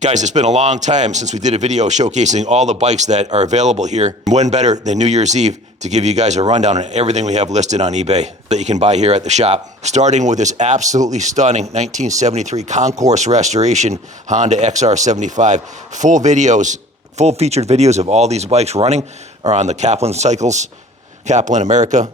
Guys, it's been a long time since we did a video showcasing all the bikes that are available here. When better than New Year's Eve to give you guys a rundown on everything we have listed on eBay that you can buy here at the shop. Starting with this absolutely stunning 1973 Concourse restoration Honda XR75. Full featured videos of all these bikes running are on the Kaplan Cycles, Kaplan America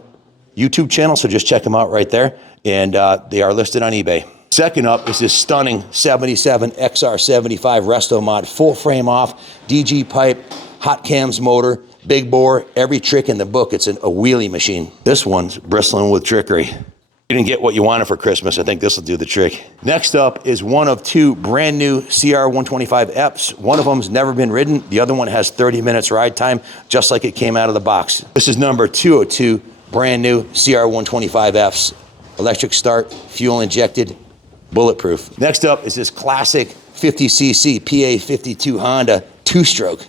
YouTube channel, so just check them out right there. And they are listed on eBay. Second up is this stunning 77 XR75 Resto Mod, full frame off, DG pipe, hot cams motor, big bore, every trick in the book. It's a wheelie machine. This one's bristling with trickery. You didn't get what you wanted for Christmas. I think this will do the trick. Next up is one of two brand new CR125Fs. One of them's never been ridden. The other one has 30 minutes ride time, just like it came out of the box. This is number 202, brand new CR125Fs. Electric start, fuel injected, bulletproof. Next up is this classic 50cc PA52 Honda two-stroke.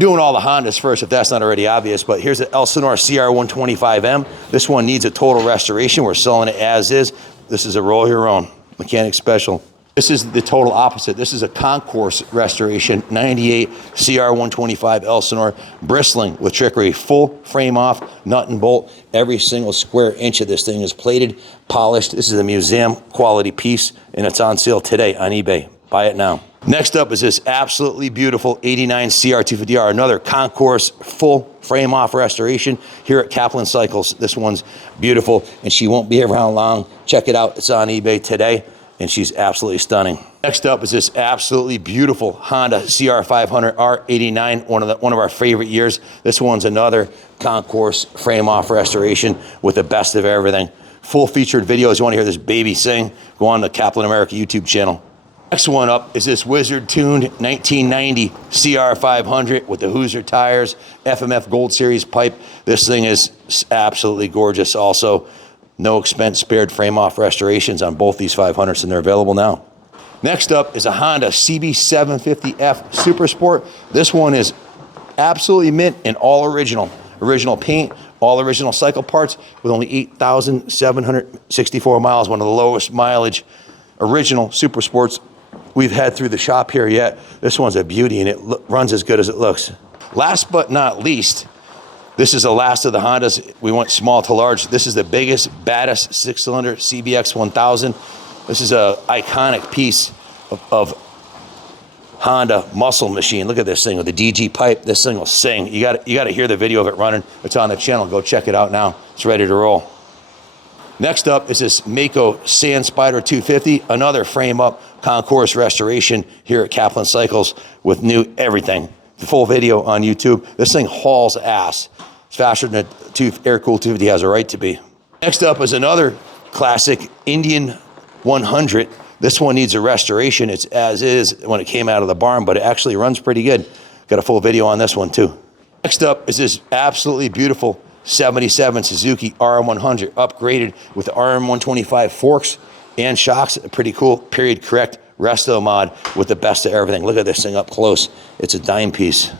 Doing all the Hondas first, if that's not already obvious, but here's the Elsinore CR125M. This one needs a total restoration. We're selling it as is. This is a roll your own, mechanic special. This is the total opposite. This is a Concourse restoration, 98 CR125 Elsinore, bristling with trickery, full frame off, nut and bolt. Every single square inch of this thing is plated, polished. This is a museum quality piece, and it's on sale today on eBay. Buy it now. Next up is this absolutely beautiful 89 CR250R, another Concourse full frame off restoration here at Kaplan Cycles. This one's beautiful, and she won't be around long. Check it out. It's on eBay today, and she's absolutely stunning. Next up is this absolutely beautiful Honda CR500 R89, one of our favorite years. This one's another Concourse frame-off restoration with the best of everything. Full featured videos. You want to hear this baby sing? Go on the Kaplan America YouTube channel. Next one up is this Wizard-tuned 1990 CR500 with the Hoosier tires, FMF Gold Series pipe. This thing is absolutely gorgeous also. No expense spared frame-off restorations on both these 500s, and they're available now. Next up is a Honda CB750F Super Sport. This one is absolutely mint and all original. Original paint, all original cycle parts with only 8,764 miles, one of the lowest mileage original Super Sports we've had through the shop here yet. This one's a beauty, and it runs as good as it looks. Last but not least, this is the last of the Hondas. We went small to large. This is the biggest, baddest six-cylinder CBX 1000. This is an iconic piece of Honda muscle machine. Look at this thing with the DG pipe. This thing will sing. You got to hear the video of it running. It's on the channel. Go check it out now. It's ready to roll. Next up is this Maico Sand Spider 250, another frame-up Concourse restoration here at Kaplan Cycles with new everything. The full video on YouTube. This thing hauls ass. It's faster than a air-cooled 250 has a right to be. Next up is another classic Indian 100. This one needs a restoration. It's as is when it came out of the barn, but it actually runs pretty good. Got a full video on this one too. Next up is this absolutely beautiful 77 Suzuki RM100, upgraded with the RM125 forks and shocks. A pretty cool period correct resto mod with the best of everything. Look at this thing up close. It's a dime piece.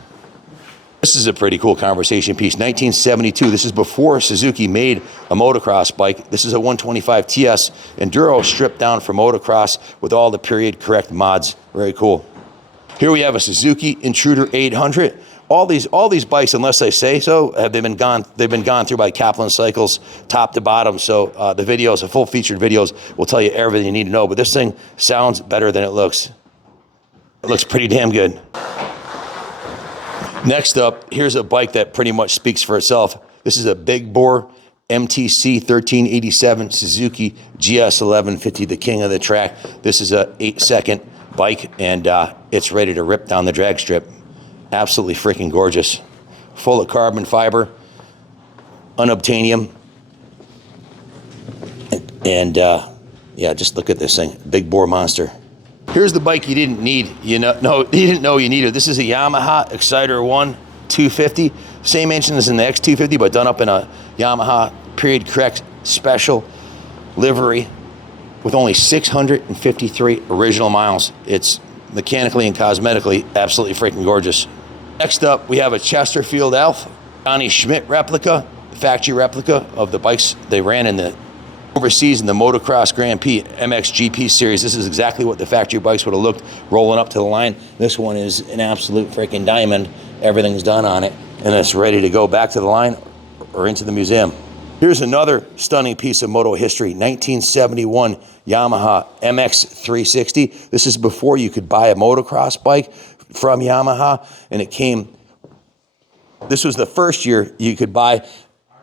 This is a pretty cool conversation piece. 1972. This is before Suzuki made a motocross bike. This is a 125 TS Enduro stripped down for motocross with all the period correct mods. Very cool. Here we have a Suzuki Intruder 800. All these bikes, unless I say so, they've been gone through by Kaplan Cycles, top to bottom. So the videos, the full featured videos, will tell you everything you need to know. But this thing sounds better than it looks. It looks pretty damn good. Next up, here's a bike that pretty much speaks for itself. This is a big bore MTC 1387 Suzuki GS 1150, the king of the track. This is a 8-second bike, and it's ready to rip down the drag strip. Absolutely freaking gorgeous. Full of carbon fiber, unobtainium, and yeah, just look at this thing, big bore monster. Here's the bike you didn't need. You didn't know you needed. This is a Yamaha Exciter 1 250, same engine as in the X250, but done up in a Yamaha period correct special livery with only 653 original miles. It's mechanically and cosmetically absolutely freaking gorgeous. Next up, we have a Chesterfield Elf, Johnny Schmidt replica, factory replica of the bikes they ran in the Overseas in the Motocross Grand Prix MXGP series, this is exactly what the factory bikes would have looked rolling up to the line. This one is an absolute freaking diamond. Everything's done on it, and it's ready to go back to the line or into the museum. Here's another stunning piece of moto history, 1971 Yamaha MX360. This is before you could buy a motocross bike from Yamaha, and this was the first year you could buy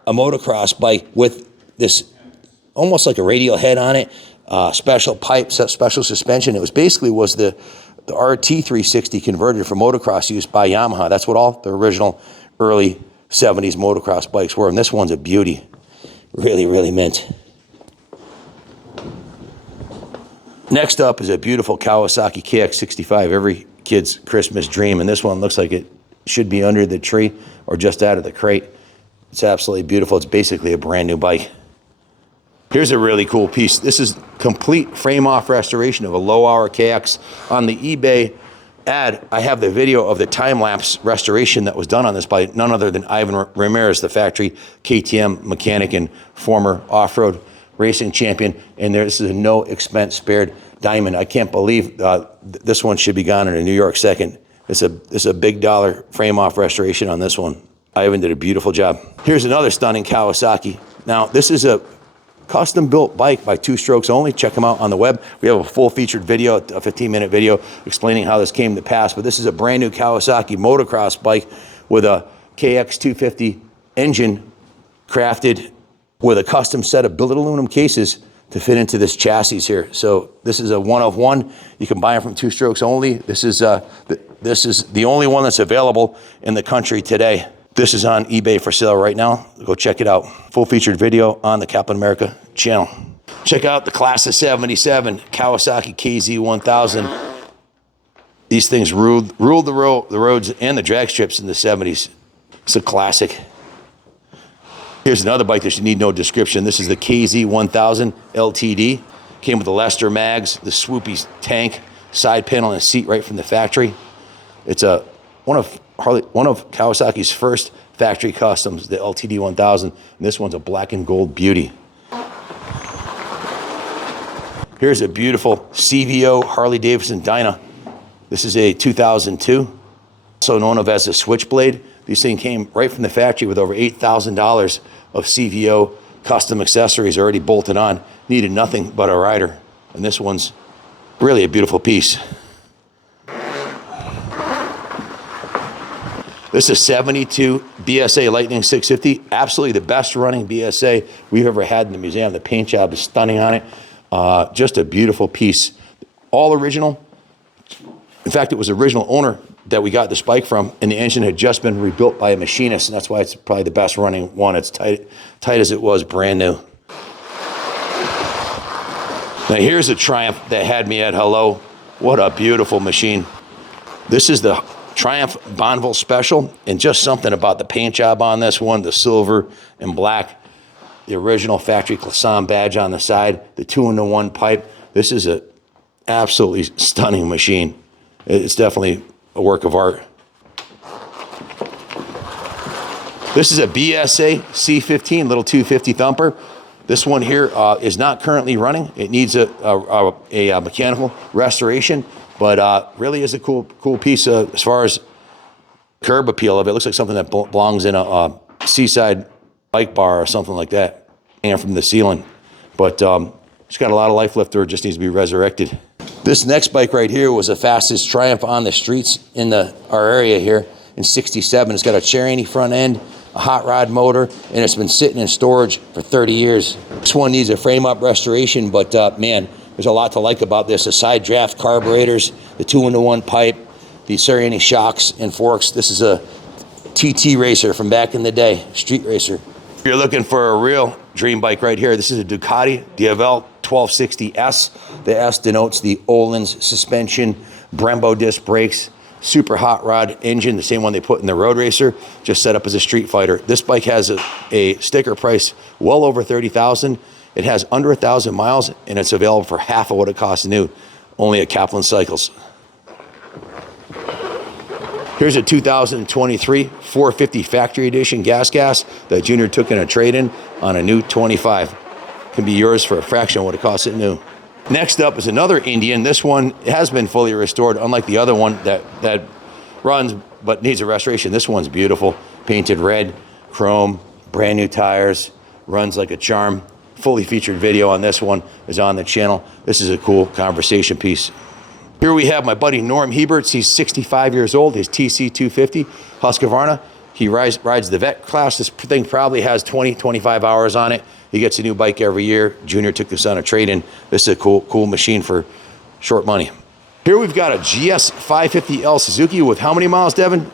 a motocross bike with this almost like a radial head on it, special pipes, special suspension. It was basically the RT360 converted for motocross use by Yamaha. That's what all the original early 70s motocross bikes were, and this one's a beauty. Really, really mint. Next up is a beautiful Kawasaki KX65, every kid's Christmas dream, and this one looks like it should be under the tree or just out of the crate. It's absolutely beautiful. It's basically a brand new bike. Here's a really cool piece. This is complete frame-off restoration of a low-hour KX. On the eBay ad, I have the video of the time-lapse restoration that was done on this by none other than Ivan Ramirez, the factory KTM mechanic and former off-road racing champion. And this is a no-expense spared diamond. I can't believe this one should be gone in a New York second. It's a big dollar frame-off restoration on this one. Ivan did a beautiful job. Here's another stunning Kawasaki. Now, this is a custom-built bike by Two Strokes Only. Check them out on the web. We have a full-featured video, a 15-minute video explaining how this came to pass. But this is a brand-new Kawasaki motocross bike with a KX250 engine crafted with a custom set of billet aluminum cases to fit into this chassis here. So this is a one-of-one. You can buy them from Two Strokes Only. This is the only one that's available in the country today. This is on eBay for sale right now. Go check it out. Full featured video on the Kaplan America channel. Check out the class of 77 Kawasaki KZ1000. These things ruled the roads and the drag strips in the 70s. It's a classic. Here's another bike that should need no description. This is the KZ1000 LTD. Came with the Lester mags, the swoopy tank, side panel, and a seat right from the factory. It's one of Kawasaki's first factory customs, the LTD 1000. And this one's a black and gold beauty. Here's a beautiful CVO Harley Davidson Dyna. This is a 2002, also known of as a Switchblade. These things came right from the factory with over $8,000 of CVO custom accessories already bolted on. Needed nothing but a rider. And this one's really a beautiful piece. This is 72 BSA Lightning 650. Absolutely the best running BSA we've ever had in the museum. The paint job is stunning on it. Just a beautiful piece. All original. In fact, it was the original owner that we got this bike from, and the engine had just been rebuilt by a machinist, and that's why it's probably the best running one. It's tight as it was brand new. Now here's a Triumph that had me at hello. What a beautiful machine. This is the Triumph Bonneville Special, and just something about the paint job on this one, the silver and black, the original factory Classon badge on the side, the 2-in-1 pipe. This is a absolutely stunning machine. It's definitely a work of art. This is a BSA C15 little 250 thumper. This one here is not currently running. It needs a mechanical restoration, but really is a cool piece as far as curb appeal of it. Looks like something that belongs in a seaside bike bar or something like that, and from the ceiling. But it's got a lot of life left, or it just needs to be resurrected. This next bike right here was the fastest Triumph on the streets in our area here in '67. It's got a Cherry front end, a hot rod motor, and it's been sitting in storage for 30 years. This one needs a frame-up restoration, but man, there's a lot to like about this. The side draft carburetors, the 2-in-1 pipe, the Sirianni shocks and forks. This is a TT racer from back in the day, street racer. If you're looking for a real dream bike right here, this is a Ducati Diavel 1260S. The S denotes the Öhlins suspension, Brembo disc brakes, super hot rod engine, the same one they put in the road racer, just set up as a street fighter. This bike has a sticker price well over $30,000. It has under 1,000 miles, and it's available for half of what it costs new, only at Kaplan Cycles. Here's a 2023 450 factory edition GasGas that Junior took in a trade-in on a new 25. can be yours for a fraction of what it costs it new. Next up is another Indian. This one has been fully restored, unlike the other one that runs but needs a restoration. This one's beautiful, painted red, chrome, brand new tires, runs like a charm. Fully featured video on this one is on the channel. This is a cool conversation piece. Here we have my buddy Norm Heberts. He's 65 years old. His TC 250 Husqvarna. He rides the vet class. This thing probably has 20, 25 hours on it. He gets a new bike every year. Junior took this on a trade-in. This is a cool machine for short money. Here we've got a GS 550L Suzuki with how many miles, Devin?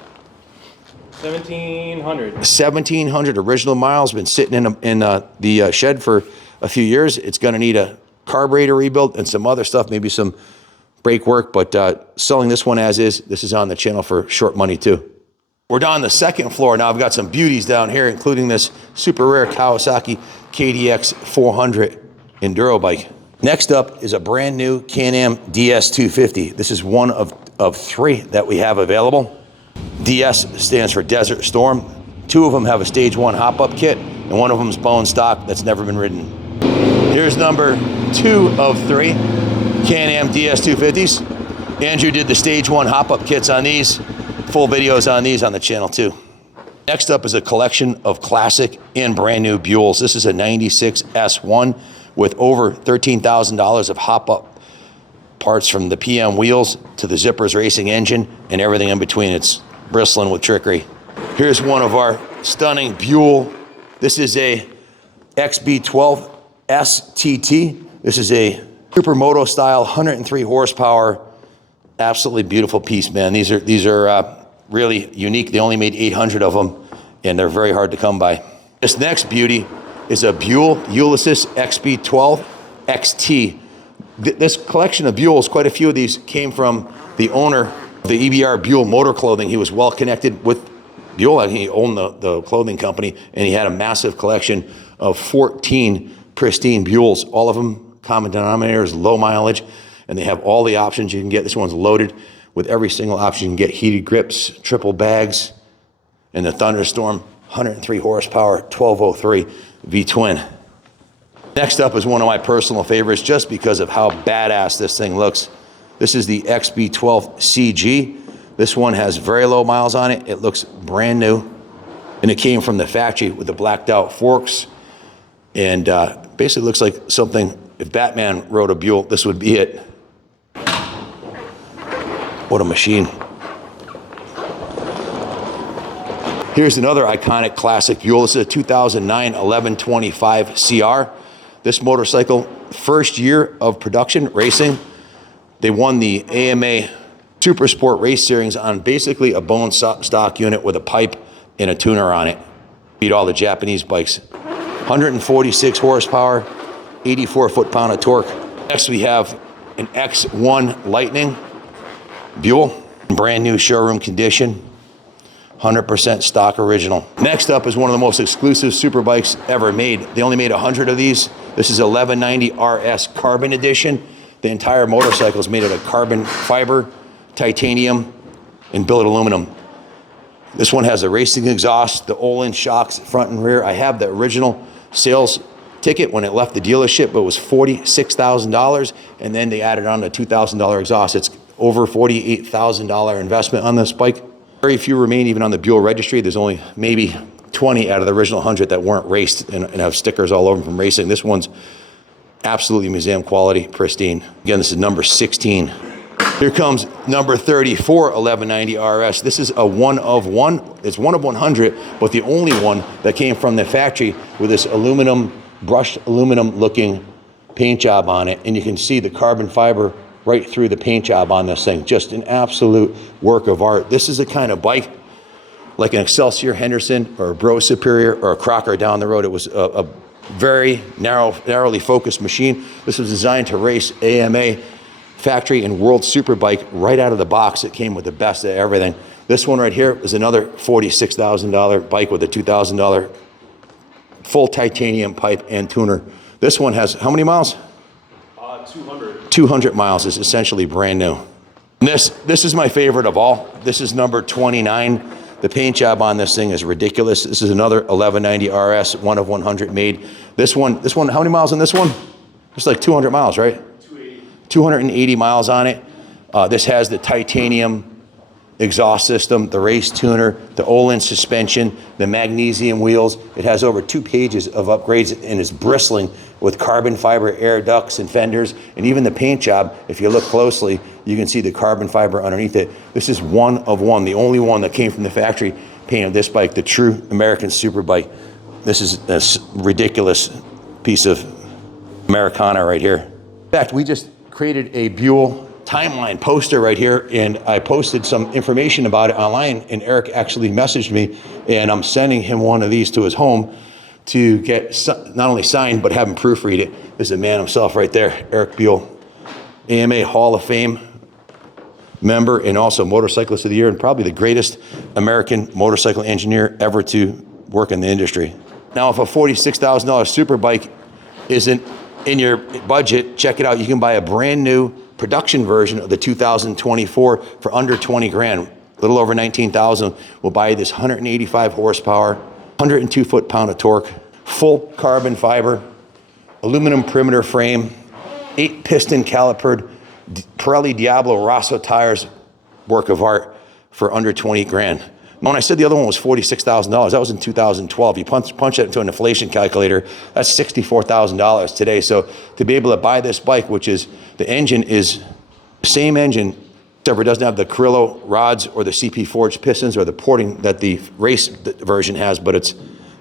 1,700. 1,700 original miles. Been sitting in the shed for a few years. It's going to need a carburetor rebuild and some other stuff, maybe some brake work, but selling this one as is. This is on the channel for short money too. We're down the second floor now. I've got some beauties down here, including this super rare Kawasaki KDX 400 Enduro bike. Next up is a brand new Can-Am DS 250. This is one of three that we have available. DS stands for Desert Storm. Two of them have a stage 1 hop-up kit, and one of them is bone stock that's never been ridden. Here's number 2 of 3 Can-Am DS 250s. Andrew did the stage 1 hop-up kits on these. Full videos on these on the channel too. Next up is a collection of classic and brand new Buells. This is a 96 S1 with over $13,000 of hop-up parts, from the PM wheels to the Zippers racing engine and everything in between. It's bristling with trickery. Here's one of our stunning Buell. This is a XB12 STT. This is a supermoto style, 103 horsepower, absolutely beautiful piece, man. These are really unique. They only made 800 of them, and they're very hard to come by. This next beauty is a Buell Ulysses XB12 XT. This collection of Buells, quite a few of these came from the owner of the EBR Buell Motor Clothing. He was well connected with Buell, and he owned the clothing company, and he had a massive collection of 14 pristine Buells. All of them, common denominators, low mileage, and they have all the options you can get. This one's loaded with every single option. You can get heated grips, triple bags, and the Thunderstorm 103 horsepower 1203 V-twin. Next up is one of my personal favorites just because of how badass this thing looks. This is the XB12 CG. This one has very low miles on it. It looks brand new, and it came from the factory with the blacked out forks, and basically looks like something, if Batman rode a Buell, this would be it. What a machine. Here's another iconic classic Buell. This is a 2009 1125 CR. This motorcycle, first year of production racing, they won the AMA Super Sport Race Series on basically a bone stock unit with a pipe and a tuner on it. Beat all the Japanese bikes. 146 horsepower, 84 foot-pound of torque. Next we have an X1 Lightning Buell, brand new showroom condition, 100% stock original. Next up is one of the most exclusive super bikes ever made. They only made 100 of these. This is 1190 RS Carbon Edition. The entire motorcycle is made out of carbon fiber, titanium, and billet aluminum. This one has a racing exhaust, the Olin shocks front and rear. I have the original sales ticket when it left the dealership, but it was $46,000, and then they added on a $2,000 exhaust. It's over $48,000 investment on this bike. Very few remain even on the Buell registry. There's only maybe 20 out of the original 100 that weren't raced and have stickers all over them from racing. This one's absolutely museum quality, pristine. Again, this is number 16. Here comes number 34 1190 RS. This is a one of one. It's one of 100, but the only one that came from the factory with this aluminum, brushed aluminum looking paint job on it. And you can see the carbon fiber right through the paint job on this thing. Just an absolute work of art. This is a kind of bike like an Excelsior Henderson or a Bro Superior or a Crocker down the road. It was a very narrowly focused machine. This was designed to race AMA factory and world superbike right out of the box. It came with the best of everything. This one right here is another $46,000 bike with a $2,000 full titanium pipe and tuner. This one has how many miles? 200. 200 miles. Is essentially brand new. And this is my favorite of all. This is number 29. The paint job on this thing is ridiculous. This is another 1190 RS, 1 of 100 made. This one, how many miles on this one? It's like 200 miles, right? 280 miles on it. This has the titanium exhaust system, the race tuner, the Olin suspension, the magnesium wheels. It has over 2 pages of upgrades and is bristling with carbon fiber air ducts and fenders, and even the paint job, if you look closely, you can see the carbon fiber underneath it. This is 1 of 1, the only one that came from the factory painted this bike, the true American super bike. This is a ridiculous piece of Americana right here. In fact, we just created a Buell timeline poster right here, and I posted some information about it online, and Eric actually messaged me, and I'm sending him one of these to his home to get not only signed but have him proofread it. This is a man himself right there, Eric Buell, AMA Hall of Fame member and also Motorcyclist of the Year, and probably the greatest American motorcycle engineer ever to work in the industry. Now, if a $46,000 super bike isn't in your budget, check it out. You can buy a brand new production version of the 2024 for under 20 grand, a little over 19,000. We'll buy you this 185 horsepower, 102 foot-pound of torque, full carbon fiber, aluminum perimeter frame, 8 piston calipered Pirelli Diablo Rosso tires, work of art for under 20 grand. When I said the other one was $46,000, that was in 2012. You punch that into an inflation calculator, that's $64,000 today. So to be able to buy this bike, which is, the engine is the same engine, except it doesn't have the Carrillo rods or the CP forged pistons or the porting that the race version has, but it's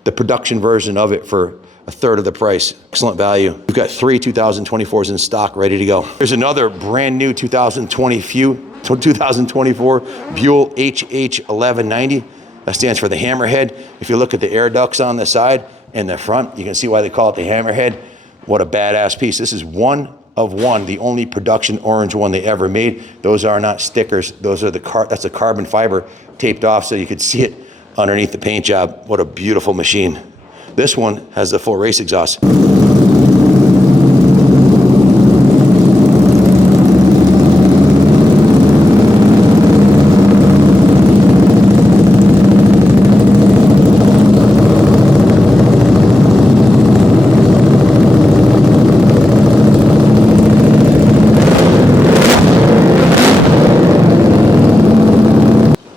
the production version of it for a third of the price. Excellent value. We've got 3 2024s in stock ready to go. There's another brand new 2024 Buell HH1190. That stands for the Hammerhead. If you look at the air ducts on the side and the front, you can see why they call it the Hammerhead. What a badass piece. This is 1 of 1, the only production orange one they ever made. Those are not stickers. Those are that's a carbon fiber taped off so you could see it underneath the paint job. What a beautiful machine. This one has the full race exhaust.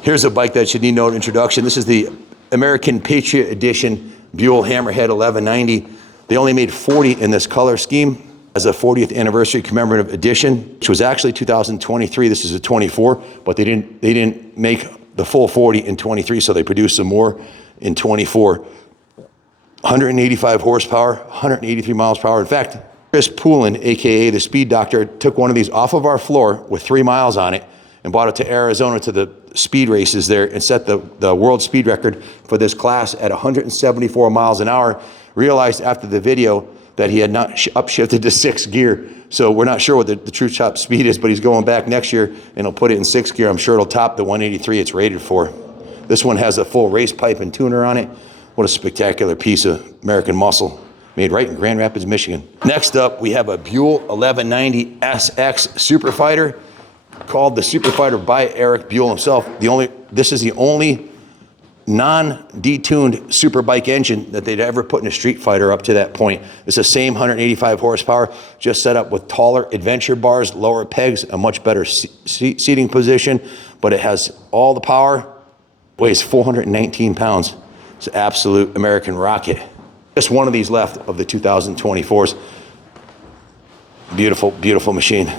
Here's a bike that should need no introduction. This is the American Patriot Edition Buell Hammerhead 1190. They only made 40 in this color scheme as a 40th anniversary commemorative edition, which was actually 2023. This is a 24, but they didn't make the full 40 in 23, so they produced some more in 24. 185 horsepower, 183 miles per hour. In fact, Chris Poulin, AKA the Speed Doctor, took one of these off of our floor with 3 miles on it and brought it to Arizona to the speed races there and set the world speed record for this class at 174 miles an hour. Realized after the video that he had not upshifted to 6th gear. So we're not sure what the true top speed is, but he's going back next year and he'll put it in 6th gear. I'm sure it'll top the 183 it's rated for. This one has a full race pipe and tuner on it. What a spectacular piece of American muscle. Made right in Grand Rapids, Michigan. Next up, we have a Buell 1190 SX Superfighter, called the Superfighter by Eric Buell himself. This is the only non-detuned superbike engine that they'd ever put in a street fighter up to that point. It's the same 185 horsepower, just set up with taller adventure bars, lower pegs, a much better seating position, but it has all the power, weighs 419 pounds. It's an absolute American rocket. Just one of these left of the 2024s. Beautiful, beautiful machine.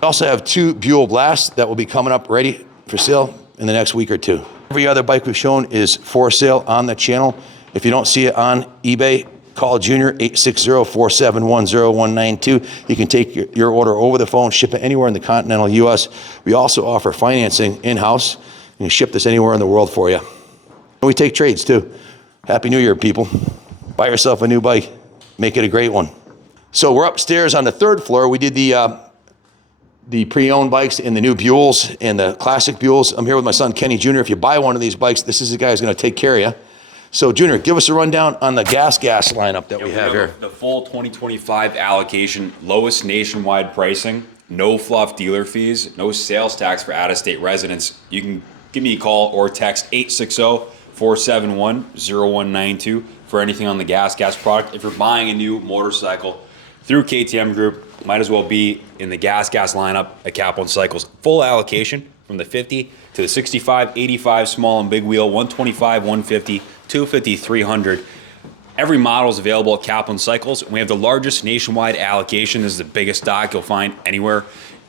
We also have 2 Buell Blasts that will be coming up ready for sale in the next week or 2. Every other bike we've shown is for sale on the channel. If you don't see it on eBay, call Junior 860-471-0192. You can take your order over the phone, ship it anywhere in the continental US. We also offer financing in-house. You can ship this anywhere in the world for you. And we take trades too. Happy New Year, people. Buy yourself a new bike. Make it a great one. So we're upstairs on the 3rd floor. We did the pre-owned bikes and the new Buells and the classic Buells. I'm here with my son, Kenny Jr. If you buy one of these bikes, this is the guy who's going to take care of you. So, Junior, give us a rundown on the GasGas lineup that we have here. The full 2025 allocation, lowest nationwide pricing, no fluff dealer fees, no sales tax for out-of-state residents. You can give me a call or text 860-471-0192 for anything on the GasGas product. If you're buying a new motorcycle through KTM Group, might as well be in the GasGas lineup at Kaplan Cycles. Full allocation from the 50 to the 65, 85 small and big wheel, 125, 150, 250, 300. Every model is available at Kaplan Cycles. We have the largest nationwide allocation. This is the biggest stock you'll find anywhere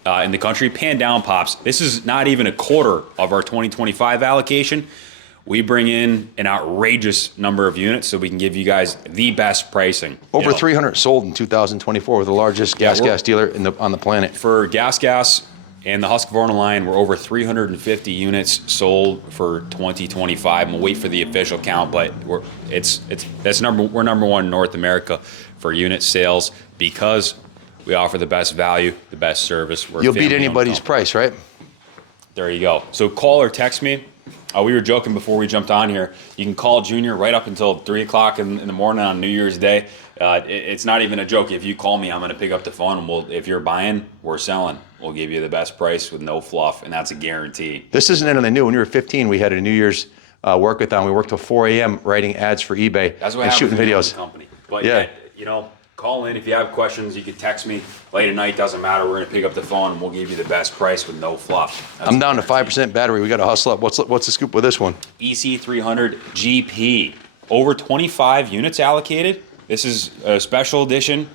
in the country. Pan down pops. This is not even a quarter of our 2025 allocation. We bring in an outrageous number of units so we can give you guys the best pricing. Over 300 sold in 2024. We're the largest GasGas dealer on the planet. For GasGas and the Husqvarna line, we're over 350 units sold for 2025. We'll wait for the official count, but we're number one in North America for unit sales because we offer the best value, the best service. You'll beat anybody's price, right? There you go. So call or text me. We were joking before we jumped on here. You can call Junior right up until 3 o'clock in the morning on New Year's Day. It's not even a joke. If you call me, I'm going to pick up the phone, and if you're buying, we're selling. We'll give you the best price with no fluff, and that's a guarantee. This isn't anything new. When we were 15, we had a New Year's workathon. We worked till 4 a.m. writing ads for eBay and shooting videos. Company. But yeah, call in if you have questions. You can text me late at night. Doesn't matter. We're going to pick up the phone, and we'll give you the best price with no fluff. I'm down to 5% battery. We got to hustle up. What's the scoop with this one? EC300 GP. Over 25 units allocated. This is a special edition.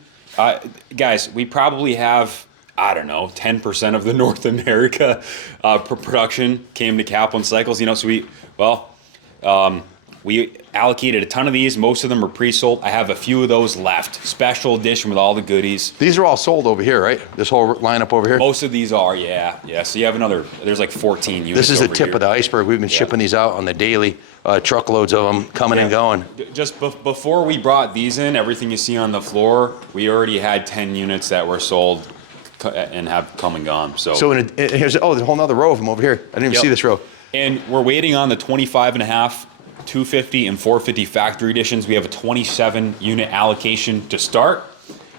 Guys, we probably have, 10% of the North America production came to Kaplan Cycles. We allocated a ton of these. Most of them are pre-sold. I have a few of those left. Special edition with all the goodies. These are all sold over here, right? This whole lineup over here? Most of these are, yeah. So you have there's like 14 units. This is the tip of the iceberg. We've been shipping these out on the daily, truckloads of them coming and going. Just before we brought these in, everything you see on the floor, we already had 10 units that were sold and have come and gone. So here's there's a whole nother row of them over here. I didn't even see this row. And we're waiting on the 25.5, 250, and 450 factory editions. We have a 27 unit allocation to start.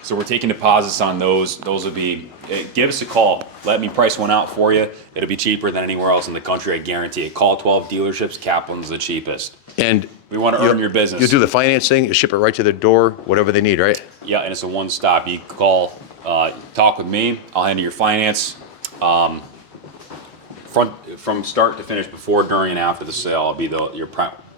So we're taking deposits on those. Those will be, give us a call. Let me price one out for you. It'll be cheaper than anywhere else in the country, I guarantee it. Call 12 dealerships. Kaplan's the cheapest. And we want to earn your business. You do the financing, you ship it right to their door, whatever they need, right? Yeah, and it's a one-stop. You call, talk with me. I'll handle your finance. From start to finish, before, during, and after the sale. I'll be your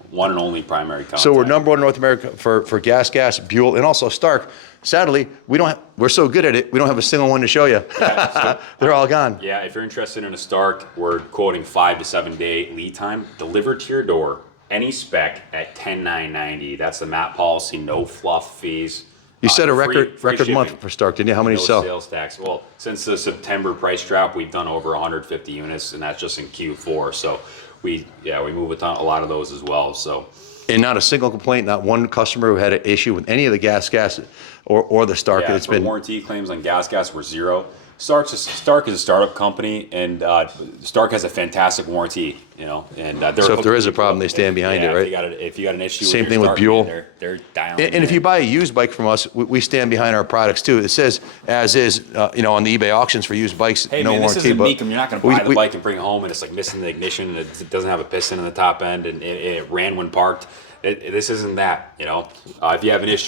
one and only primary contact. So we're number one in North America for GasGas, Buell, and also Stark. Sadly, we're so good at it, we don't have a single one to show you. Yeah, they're all gone. Yeah, if you're interested in a Stark, we're quoting 5 to 7 day lead time, delivered to your door, any spec at $10,990. That's the MAP policy, no fluff fees. You set a free record month for Stark, didn't you? How many no sell? Sales tax. Well, since the September price drop, we've done over 150 units, and that's just in Q4. So we move a lot of those as well. So. And not a single complaint, not one customer who had an issue with any of the GasGas or the Stark. Yeah, it's been warranty claims on GasGas were zero. Stark is a startup company, and Stark has a fantastic warranty. And so if there is a problem, they stand behind it, right? If you got an issue, same thing with Buell. They're dialing. And if you buy a used bike from us, we stand behind our products too. It says as is, on the eBay auctions for used bikes, hey, no man, warranty. This isn't Maico. You're not going to buy the bike and bring it home, and it's like missing the ignition, and it doesn't have a piston in the top end, and it ran when parked. This isn't that. If you have an issue